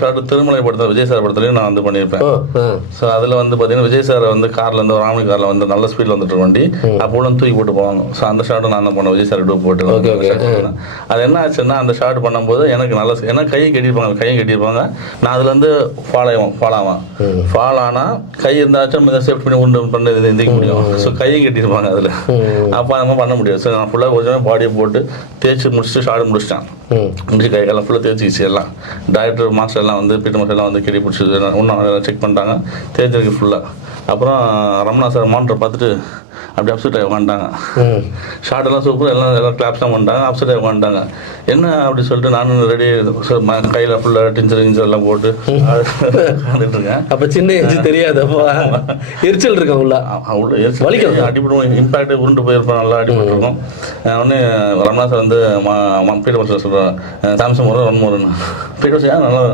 Shot Thirumalai படத்தில் Vijay sir படத்துலையும் நான் வந்து பண்ணியிருப்பேன். ஸோ அதில் வந்து பார்த்தீங்கன்னா விஜய் சார் வந்து காரில் வந்து ராமி காரில் வந்து நல்ல ஸ்பீடில் வந்துட்டு வண்டி அப்போ தூக்கி போட்டு போவாங்க. ஸோ அந்த ஷாட்டும் நான் தான் பண்ணேன், விஜய் சார் டூப் போட்டு. அது என்ன ஆச்சுன்னா அந்த ஷாட் பண்ணும்போது எனக்கு நல்ல ஏன்னா கையை கட்டியிருப்பாங்க. நான் அதுல இருந்து ஃபால் ஆனால் கை இருந்தாச்சும் இதை சேஃப்ட் பண்ணி உண்டு பண்ண எந்திரிக்க முடியும். ஸோ கையும் கட்டியிருப்பாங்க அதில், அப்போ அந்த மாதிரி பண்ண முடியாது. ஸோ நான் ஃபுல்லாக கொஞ்சம் பாடியை போட்டு தேய்ச்சி முடிச்சுட்டு ஷாட் முடிச்சிட்டேன். முடிச்சு கையெல்லாம் ஃபுல்லாக தேய்ச்சிச்சு. எல்லாம் டாக்டர் மாஸ்டர் எல்லாம் வந்து பீட்டர் மாஸ்டர் எல்லாம் வந்து கெடி பிடிச்சி இன்னும் செக் பண்ணிட்டாங்க, தேய்ச்சிருக்கு ஃபுல்லாக. அப்புறம் ரமணா சார் மானிட்டர் பார்த்துட்டு அப்படி அப்செட் ஆகி உட்காந்துட்டாங்க. ஷார்ட்டெல்லாம் சூப்பர், எல்லாம் கிளாப்ஸ்லாம் பண்ணிட்டாங்க, அப்செட் ஆகி உட்காந்துட்டாங்க. என்ன அப்படி சொல்லிட்டு நானும் ரெடி கையில் ஃபுல்லாக டிஞ்சர் எல்லாம் போட்டு உட்காந்துட்டு இருக்கேன். அப்போ சின்ன ஏஜ் தெரியாது, அப்போ எரிச்சல் இருக்கேன் உள்ள அவ்வளோ எரிச்சல் வலிக்கும், அடிபடுவோம், இம்பாக்ட் உருண்டு போயிருப்பேன், நல்லா அடிபட்டு இருக்கும். உடனே ரமணா சார் வந்து பீட்டர் மாஸ்டர் சொல்கிறேன் சாம்சங் வரும் ரன் வரும் பீட்டர் மாஸ்டர் நல்லா